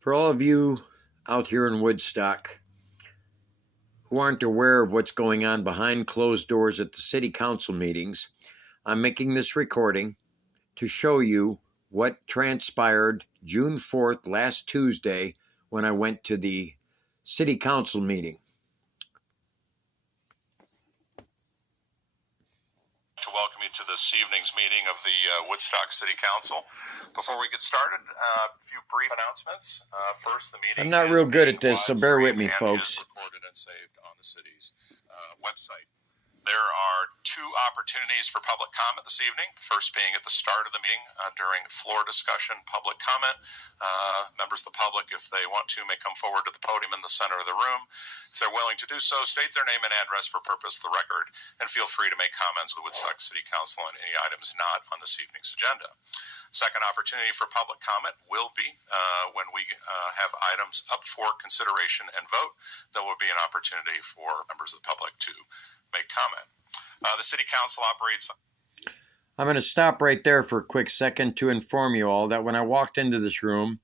For all of you out here in Woodstock who aren't aware of what's going on behind closed doors at the city council meetings, I'm making this recording to show you what transpired June 4th, last Tuesday, when I went to the city council meeting. To welcome you to this evening's meeting of the Woodstock City Council. Before we get started, a few brief announcements. First, the meeting I'm not real good at this, so bear with me, folks. Is recorded and saved on the city's website. There are two opportunities for public comment this evening. First being at the start of the meeting during floor discussion, public comment. Members of the public, if they want to, may come forward to the podium in the center of the room. If they're willing to do so, state their name and address for purpose of the record, and feel free to make comments with the Woodstock City Council on any items not on this evening's agenda. Second opportunity for public comment will be when we have items up for consideration and vote. There will be an opportunity for members of the public to make comment. The City Council operates. I'm going to stop right there for a quick second to inform you all that when I walked into this room,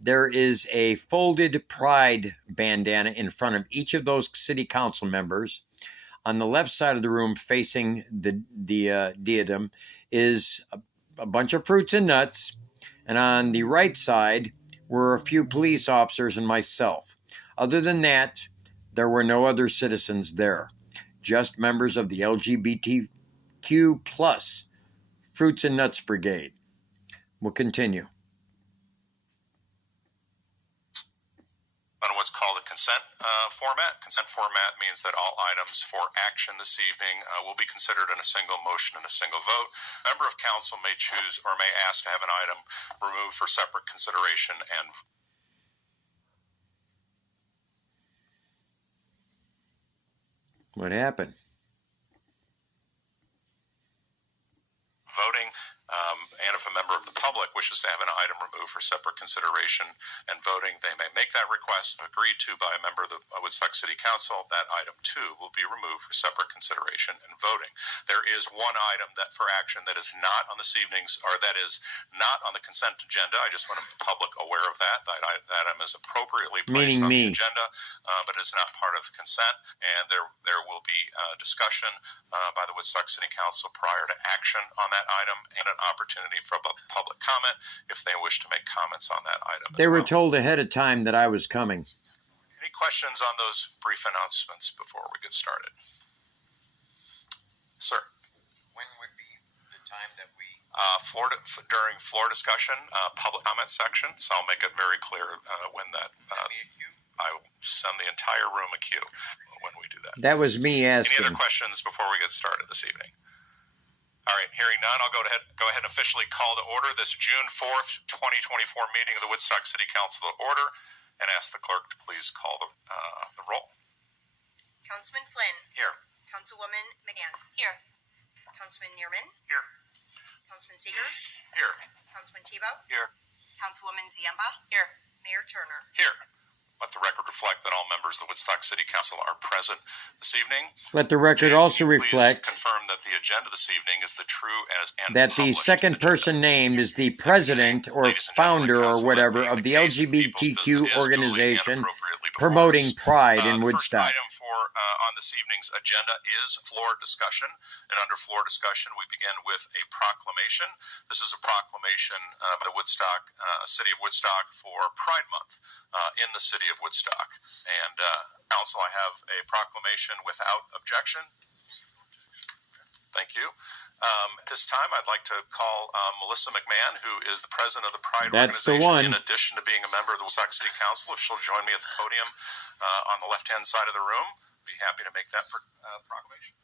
there is a folded pride bandana in front of each of those city council members. On the left side of the room, facing the diadem, is a bunch of fruits and nuts. And on the right side were a few police officers and myself. Other than that, there were no other citizens there. Just members of the LGBTQ plus Fruits and Nuts Brigade. We'll continue. On what's called a consent format. Consent format means that all items for action this evening will be considered in a single motion and a single vote. A member of council may choose or may ask to have an item removed for separate consideration and What happened? Voting, and if a member of the public wishes to have an item removed for separate consideration and voting, they may make that request agreed to by a member of the Woodstock City Council. That item too will be removed for separate consideration and voting. There is one item that for action that is not on this evening's, or that is not on the consent agenda. I just want the public aware of that. That item is appropriately placed on the agenda, but it's not part of consent. And there will be discussion by the Woodstock City Council prior to action on that item, and an opportunity for public comment if they wish to make comments on that item. They were told ahead of time that I was coming. Any questions on those brief announcements before we get started? Sir? When would be the time that we... during floor discussion, public comment section, so I'll make it very clear when that... Send me a cue? I will send the entire room a cue when we do that. That was me asking. Any other questions before we get started this evening? All right, hearing none, I'll go ahead and officially call to order this June 4th, 2024 meeting of the Woodstock City Council to order, and ask the clerk to please call the roll. Councilman Flynn. Here. Councilwoman McGann. Here. Councilman Neerman. Here. Councilman Segers. Here. Councilman Tebow. Here. Councilwoman Ziemba. Here. Mayor Turner. Here. Let the record reflect that all members of the Woodstock City Council are present this evening. Let the record also reflect confirm that the agenda this evening is the true and that the second person named is the president or founder or whatever of the LGBTQ organization promoting pride in Woodstock. The first item on this evening's agenda is floor discussion, and under floor discussion we begin with a proclamation. This is a proclamation by the City of Woodstock for Pride Month in the City of Woodstock. And Council, I have a proclamation without objection. Thank you. At this time, I'd like to call Melissa McMahon, who is the president of the Pride Organization. The one. In addition to being a member of the Woodstock City Council, if she'll join me at the podium on the left-hand side of the room, be happy to make that proclamation.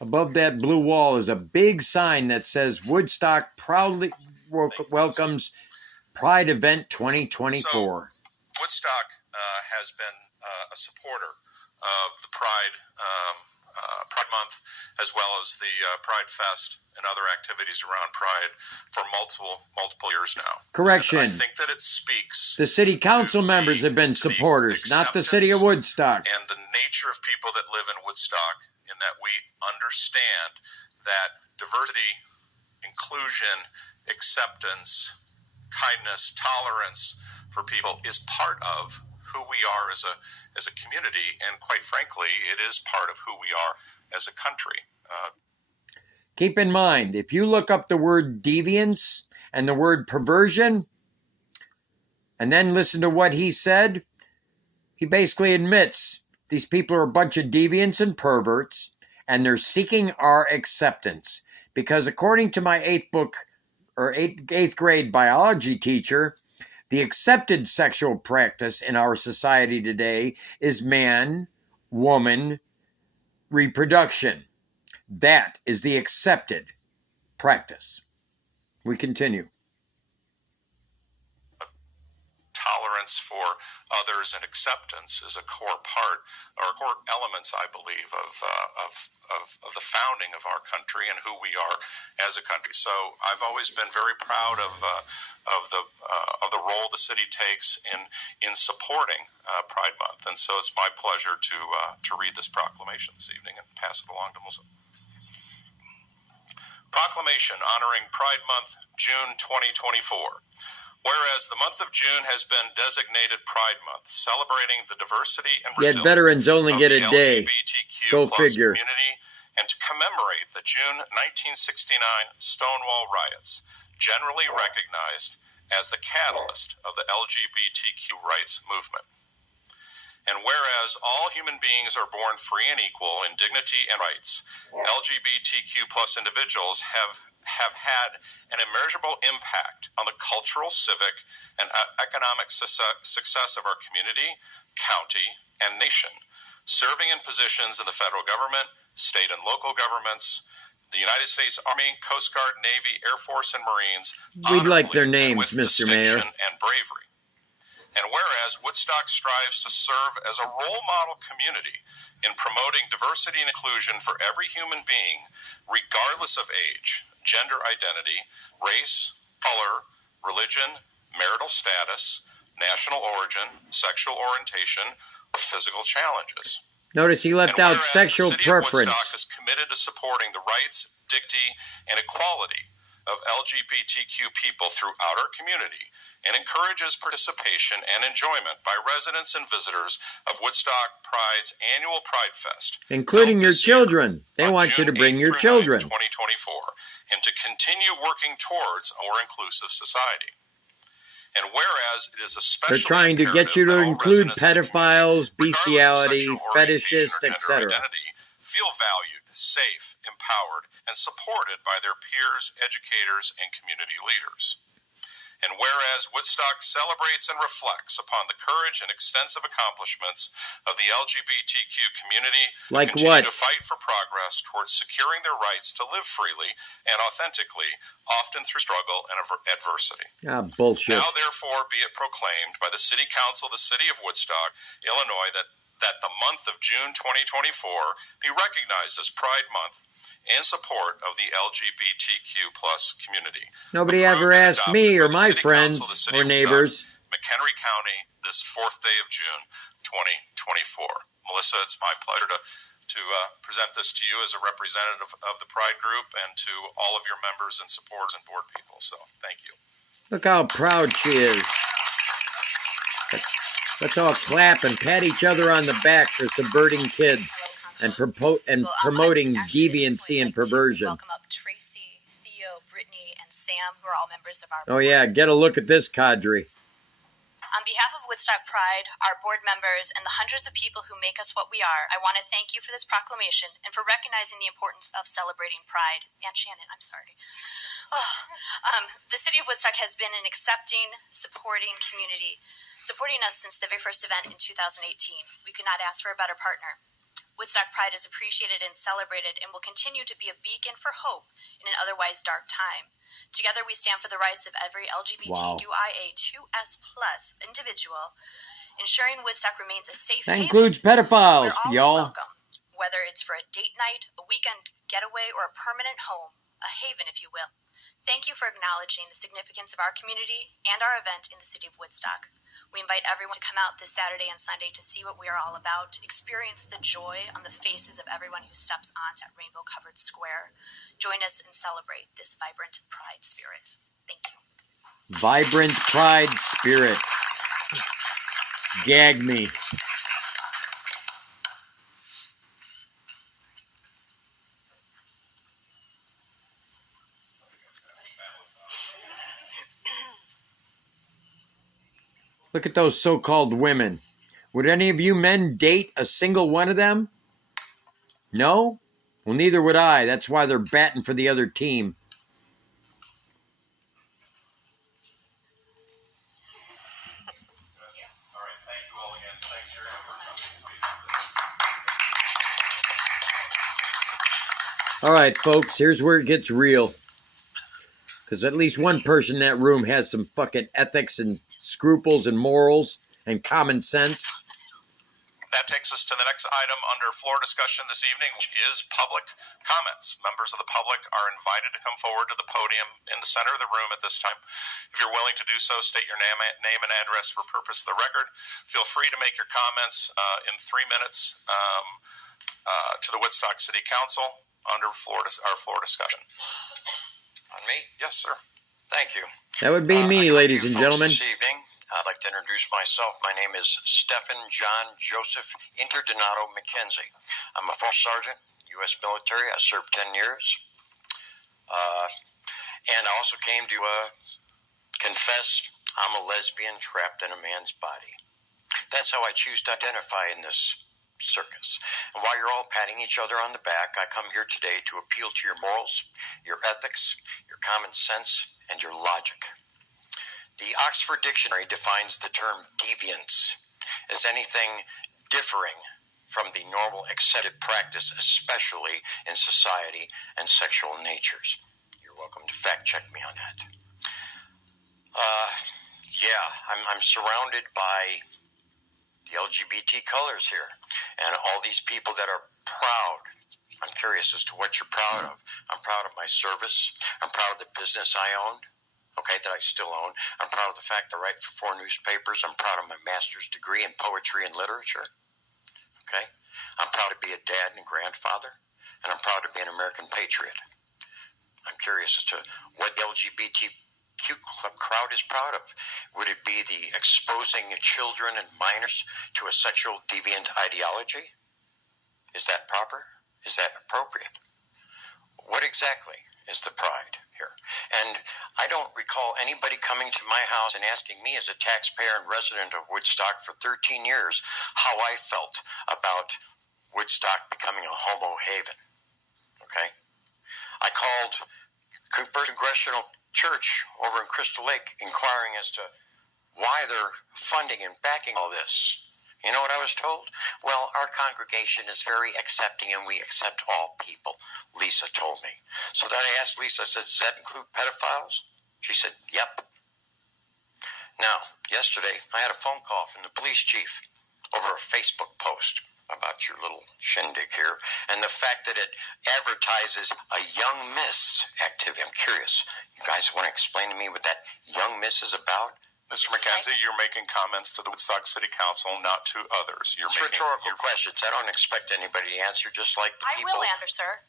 Above that blue wall is a big sign that says Woodstock proudly welcomes Pride Event 2024. So, Woodstock has been a supporter of the Pride Pride Month, as well as the Pride Fest and other activities around Pride for multiple years now. Correction. And I think that it speaks. The city council to members have been to the supporters, not the city of acceptance Woodstock. and the nature of people that live in Woodstock, in that we understand that diversity, inclusion, acceptance, kindness, tolerance for people is part of who we are as a community, and quite frankly, it is part of who we are as a country. Keep in mind, if you look up the word deviance and the word perversion, and then listen to what he said, he basically admits these people are a bunch of deviants and perverts, and they're seeking our acceptance. Because according to my eighth grade biology teacher, the accepted sexual practice in our society today is man, woman, reproduction. That is the accepted practice. We continue. Tolerance for others and acceptance is a core part, or core elements, I believe, of the founding of our country and who we are as a country. So I've always been very proud of the role the city takes in supporting Pride Month, and so it's my pleasure to read this proclamation this evening and pass it along to Melissa. Proclamation honoring Pride Month, June 2024. Whereas the month of June has been designated Pride Month, celebrating the diversity and Yet resilience veterans only of get the a day. LGBTQ Go plus figure. community, and to commemorate the June 1969 Stonewall riots, generally recognized as the catalyst of the LGBTQ rights movement. And whereas all human beings are born free and equal in dignity and rights, LGBTQ plus individuals have had an immeasurable impact on the cultural, civic, and economic success of our community, county, and nation, serving in positions in the federal government, state and local governments, the United States Army, Coast Guard, Navy, Air Force, and Marines. We'd like their honorably and names, with Mr. Mayor. distinction and bravery. And whereas Woodstock strives to serve as a role model community in promoting diversity and inclusion for every human being, regardless of age, gender identity, race, color, religion, marital status, national origin, sexual orientation, or physical challenges. Notice he left And out whereas sexual the city of preference. Woodstock is committed to supporting the rights, dignity, and equality of LGBTQ people throughout our community, and encourages participation and enjoyment by residents and visitors of Woodstock Pride's annual Pride Fest, Including held your this year children. They on want you to June bring 8th your through 9th, children. 2024, and to continue working towards a more inclusive society. And whereas it is especially They're trying to get you to imperative that all include residents in the pedophiles, community, regardless of bestiality, sexual orientation fetishists, or gender etc. identity, feel valued, safe, empowered, and supported by their peers, educators, and community leaders. And whereas Woodstock celebrates and reflects upon the courage and extensive accomplishments of the LGBTQ community, Like who continue what? to fight for progress towards securing their rights to live freely and authentically, often through struggle and adversity. Ah, bullshit. Now, therefore, be it proclaimed by the City Council of the City of Woodstock, Illinois, that the month of June 2024 be recognized as Pride Month in support of the LGBTQ plus community. Nobody ever Approved and asked adopted me by or the my City friends Council of the City or of Woodstock, neighbors. McHenry County, this 4th day of June 2024. Melissa, it's my pleasure to present this to you as a representative of the Pride Group and to all of your members and supporters and board people. So thank you. Look how proud she is. Let's all clap and pat each other on the back for subverting kids and promoting deviancy and perversion. Welcome up Tracy, Theo, Brittany, and Sam, who are all members of our Oh yeah, get a look at this cadre. On behalf of Woodstock Pride, our board members, and the hundreds of people who make us what we are, I want to thank you for this proclamation and for recognizing the importance of celebrating Pride. And Shannon, I'm sorry. The City of Woodstock has been an accepting, supporting community, supporting us since the very first event in 2018. We could not ask for a better partner. Woodstock Pride is appreciated and celebrated and will continue to be a beacon for hope in an otherwise dark time. Together we stand for the rights of every LGBTQIA2S+ individual, ensuring Woodstock remains a safe That haven includes pedophiles, where all are y'all. welcome, Whether it's for a date night, a weekend getaway, or a permanent home, a haven, if you will. Thank you for acknowledging the significance of our community and our event in the city of Woodstock. We invite everyone to come out this Saturday and Sunday to see what we are all about, experience the joy on the faces of everyone who steps onto that rainbow-covered square. Join us and celebrate this vibrant pride spirit. Thank you. Vibrant pride spirit. Gag me. Look at those so-called women. Would any of you men date a single one of them? No? Well, neither would I. That's why they're batting for the other team. All right, thank you all again. Thanks for your effort. All right, folks, here's where it gets real. Because at least one person in that room has some fucking ethics and scruples and morals and common sense. That takes us to the next item under floor discussion this evening, which is public comments. Members of the public are invited to come forward to the podium in the center of the room at this time. If you're willing to do so, state your name and address for purpose of the record. Feel free to make your comments in 3 minutes to the Woodstock City Council under our floor discussion. On me? Yes, sir. Thank you. That would be me, ladies and gentlemen. This evening, I'd like to introduce myself. My name is Stephen John Joseph Interdonato McKenzie. I'm a former sergeant, U.S. military. I served 10 years. And I also came to confess I'm a lesbian trapped in a man's body. That's how I choose to identify in this circus. And while you're all patting each other on the back, I come here today to appeal to your morals, your ethics, your common sense, and your logic. The Oxford Dictionary defines the term deviance as anything differing from the normal accepted practice, especially in society and sexual natures. You're welcome to fact check me on that. I'm surrounded by the LGBT colors here, and all these people that are proud. I'm curious as to what you're proud of. I'm proud of my service. I'm proud of the business I owned, that I still own. I'm proud of the fact I write for 4 newspapers. I'm proud of my master's degree in poetry and literature, I'm proud to be a dad and grandfather, and I'm proud to be an American patriot. I'm curious as to what the LGBTQ crowd is proud of. Would it be the exposing children and minors to a sexual deviant ideology? Is that proper? Is that appropriate? What exactly is the pride here? And I don't recall anybody coming to my house and asking me as a taxpayer and resident of Woodstock for 13 years how I felt about Woodstock becoming a homo haven. I called First Congressional Church over in Crystal Lake inquiring as to why they're funding and backing all this. You know what I was told? Well, our congregation is very accepting and we accept all people, Lisa told me. So then I asked Lisa, I said, does that include pedophiles? She said, yep. Now, yesterday I had a phone call from the police chief over a Facebook post about your little shindig here, and the fact that it advertises a young miss activity. I'm curious. You guys want to explain to me what that young miss is about? Mr. McKenzie, you're making comments to the Woodstock City Council, not to others. It's rhetorical questions. I don't expect anybody to answer, just like the people. I will answer, sir.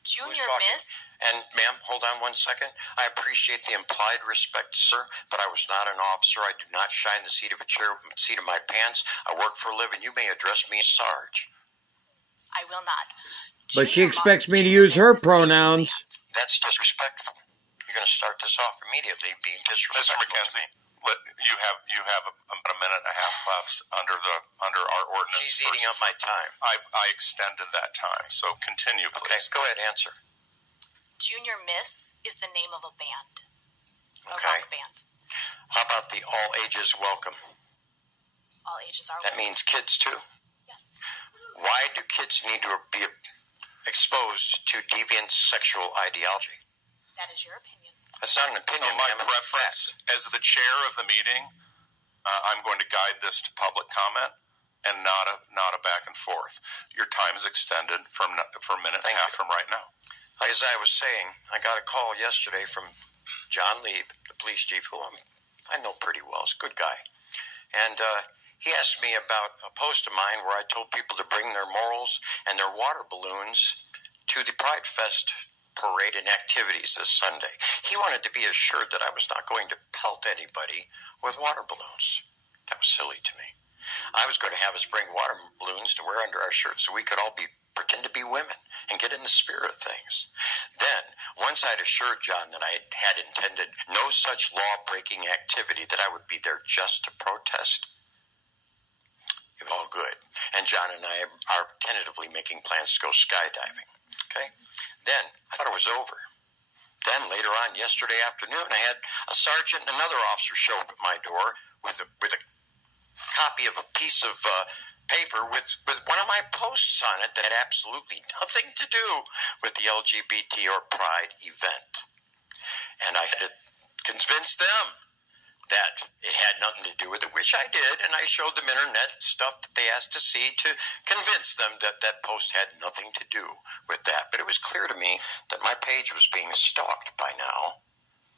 Junior miss? And, ma'am, hold on one second. I appreciate the implied respect, sir, but I was not an officer. I do not shine the seat of my pants. I work for a living. You may address me as Sarge. I will not. But she expects me to use her pronouns. That's disrespectful. You're going to start this off immediately being disrespectful. Mr. McKenzie, you have about a minute and a half left under our ordinance. She's eating up my time. I extended that time, so continue, please. Okay, go ahead, answer. Junior Miss is the name of a band. A Okay. rock band. How about the all ages welcome? All ages are That welcome. means kids too. Yes. Why do kids need to be exposed to deviant sexual ideology? That is your opinion. That's not an So opinion. my ma'am, it's a preference fact. as the chair of the meeting, I'm going to guide this to public comment. and not a back and forth. Your time is extended for a minute and a half from right now. Like as I was saying, I got a call yesterday from John Lieb, the police chief, who I know pretty well. He's a good guy. And he asked me about a post of mine where I told people to bring their morals and their water balloons to the Pride Fest parade and activities this Sunday. He wanted to be assured that I was not going to pelt anybody with water balloons. That was silly to me. I was going to have us bring water balloons to wear under our shirts so we could all pretend to be women and get in the spirit of things. Then, once I'd assured John that I had intended no such law-breaking activity, that I would be there just to protest, it was all good. And John and I are tentatively making plans to go skydiving. Okay? Then, I thought it was over. Then, later on yesterday afternoon, I had a sergeant and another officer show up at my door with a copy of a piece of paper with one of my posts on it that had absolutely nothing to do with the LGBT or Pride event. And I had to convince them that it had nothing to do with it, which I did, and I showed them internet stuff that they asked to see to convince them that that post had nothing to do with that. But it was clear to me that my page was being stalked by now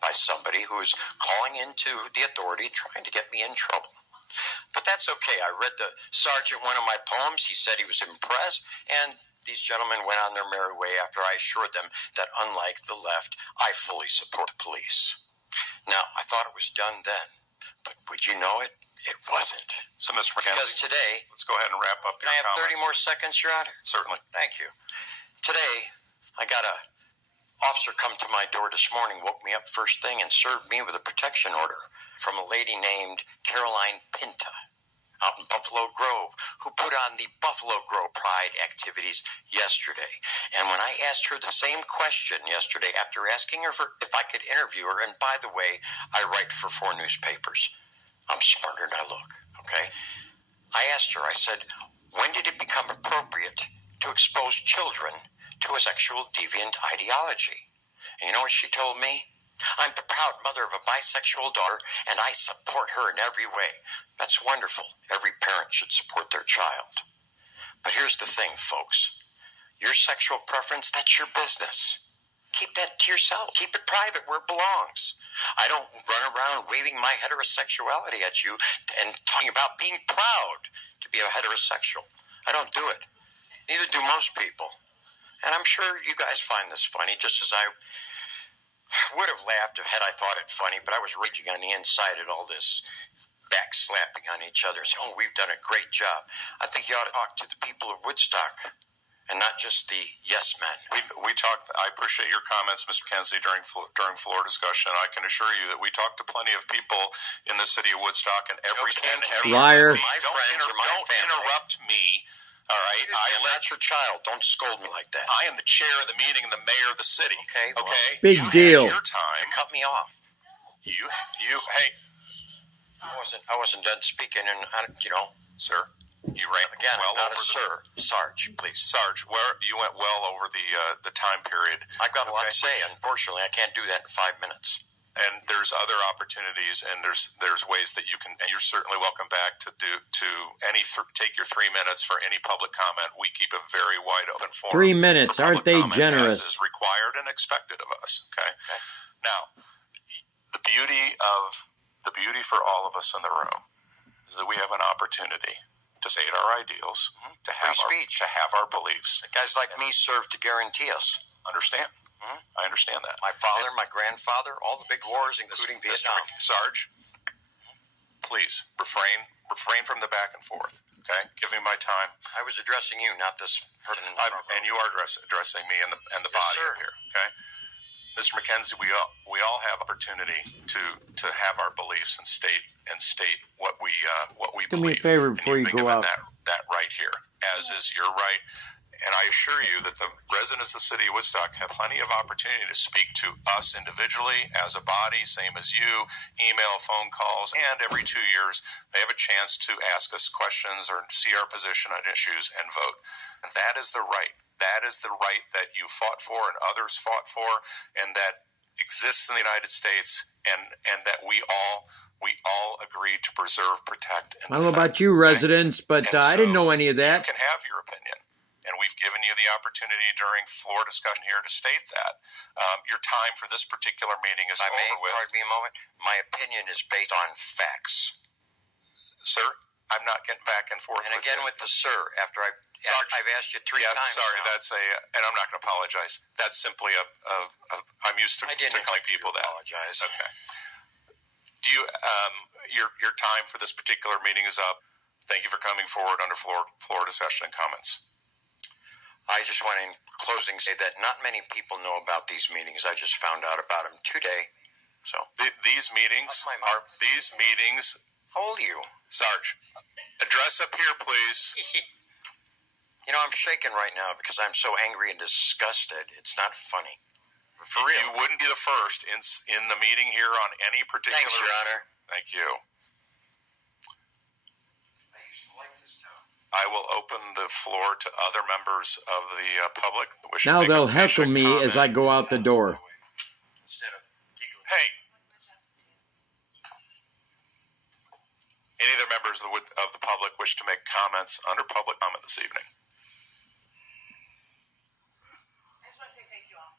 by somebody who was calling into the authority trying to get me in trouble. But that's okay. I read the sergeant one of my poems. He said he was impressed, and these gentlemen went on their merry way after I assured them that unlike the left, I fully support the police. Now, I thought it was done then, but would you know it? It wasn't. So, Mr. McKenzie, because today, let's go ahead and wrap up your comments. Can I have 30 more seconds, Your Honor? Certainly. Thank you. Today, I got a officer come to my door this morning, woke me up first thing, and served me with a protection order from a lady named Caroline Pinta out in Buffalo Grove, who put on the Buffalo Grove Pride activities yesterday. And when I asked her the same question yesterday, after asking her if I could interview her, and by the way, I write for 4 newspapers. I'm smarter than I look, okay? I asked her, I said, when did it become appropriate to expose children to a sexual deviant ideology? And you know what she told me? I'm the proud mother of a bisexual daughter, and I support her in every way. That's wonderful. Every parent should support their child. But here's the thing, folks. Your sexual preference, that's your business. Keep that to yourself. Keep it private where it belongs. I don't run around waving my heterosexuality at you and talking about being proud to be a heterosexual. I don't do it. Neither do most people. And I'm sure you guys find this funny, just as I would have laughed had I thought it funny, but I was raging on the inside at all this backslapping on each other. So, oh, we've done a great job. I think you ought to talk to the people of Woodstock and not just the yes men. We talked. I appreciate your comments, Mr. Kenzie, during floor discussion. I can assure you that we talked to plenty of people in the city of Woodstock and every liar. My friends or my don't family. Interrupt me. All right, I am not your child. Don't scold me like that. I am the chair of the meeting and the mayor of the city. Okay. Well, okay. Big you deal. Had your time. Cut me off. Hey. I wasn't done speaking, and Sir, you ran again. well Not over a sir, Sarge, please. Sarge, where you went well over the time period. I've got a lot to say. Unfortunately, I can't do that in 5 minutes. And there's other opportunities, and there's ways that you can. And you're certainly welcome back to take your 3 minutes for any public comment. We keep a very wide open forum. 3 minutes, aren't they generous? As is required and expected of us. Okay. Now, the beauty for all of us in the room is that we have an opportunity to state our ideals, to have our beliefs. Guys like me serve to guarantee us. Understand? I understand that. My father, my grandfather, all the big wars, including Vietnam. Sarge, please refrain from the back and forth. Okay, give me my time. I was addressing you, not this person. And you are addressing me and the body here. Okay, Mr. McKenzie, we all have opportunity to have our beliefs and state what we believe. Do me a favor before you go out. That right here, as is your right. And I assure you that the residents of the city of Woodstock have plenty of opportunity to speak to us individually as a body, same as you, email, phone calls, and every 2 years they have a chance to ask us questions or see our position on issues and vote. And that is the right. That is the right that you fought for and others fought for, and that exists in the United States, and that we all we all agreed to preserve, protect, and I don't know defend. about you residents, but And I didn't so know any of that. You can have your opinion. And we've given you the opportunity during floor discussion here to state that. Your time for this particular meeting is over with. Pardon me a moment. My opinion is based on facts. Sir, I'm not getting back and forth. And again with the sir, after I've asked you three times. Sorry, now. and I'm not going to apologize. That's simply I'm used to telling people that. Apologize. Okay. Do you, your time for this particular meeting is up. Thank you for coming forward under floor discussion and comments. I just want to, in closing, say that not many people know about these meetings. I just found out about them today. So these meetings are How old are you? Sarge, address up here, please. You know, I'm shaking right now because I'm so angry and disgusted. It's not funny. For real. You wouldn't be the first in the meeting here on any particular. Thanks, Your Honor. Thank you. I used to like this town. I will open the floor to other members of the public. Now they'll heckle me as I go out the door. Hey. Any other members of the public wish to make comments under public comment this evening? I just want to say thank you all.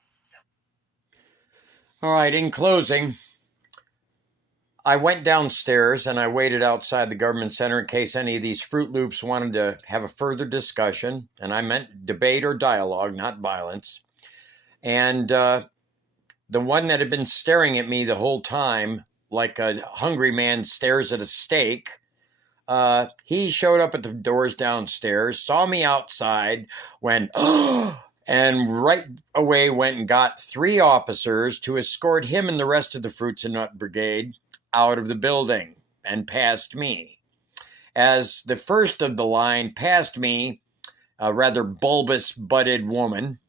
All right, in closing, I went downstairs and I waited outside the government center in case any of these Fruit Loops wanted to have a further discussion. And I meant debate or dialogue, not violence. And the one that had been staring at me the whole time, like a hungry man stares at a steak, he showed up at the doors downstairs, saw me outside, went, oh, and right away went and got 3 officers to escort him and the rest of the Fruits and Nut Brigade out of the building and past me. As the first of the line passed me, a rather bulbous-butted woman,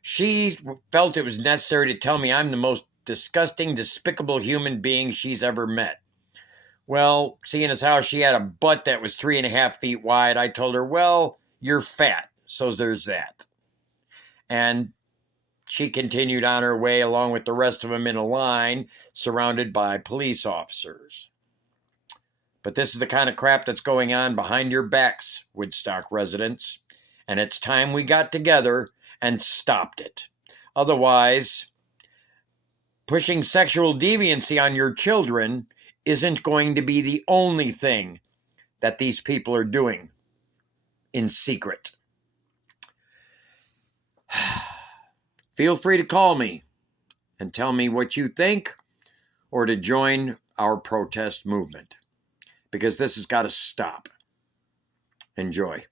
she felt it was necessary to tell me I'm the most disgusting, despicable human being she's ever met. Well, seeing as how she had a butt that was 3.5 feet wide, I told her, well, you're fat, so there's that. And she continued on her way along with the rest of them in a line, surrounded by police officers. But this is the kind of crap that's going on behind your backs, Woodstock residents, and it's time we got together and stopped it. Otherwise, pushing sexual deviancy on your children isn't going to be the only thing that these people are doing in secret. Feel free to call me and tell me what you think or to join our protest movement, because this has got to stop. Enjoy.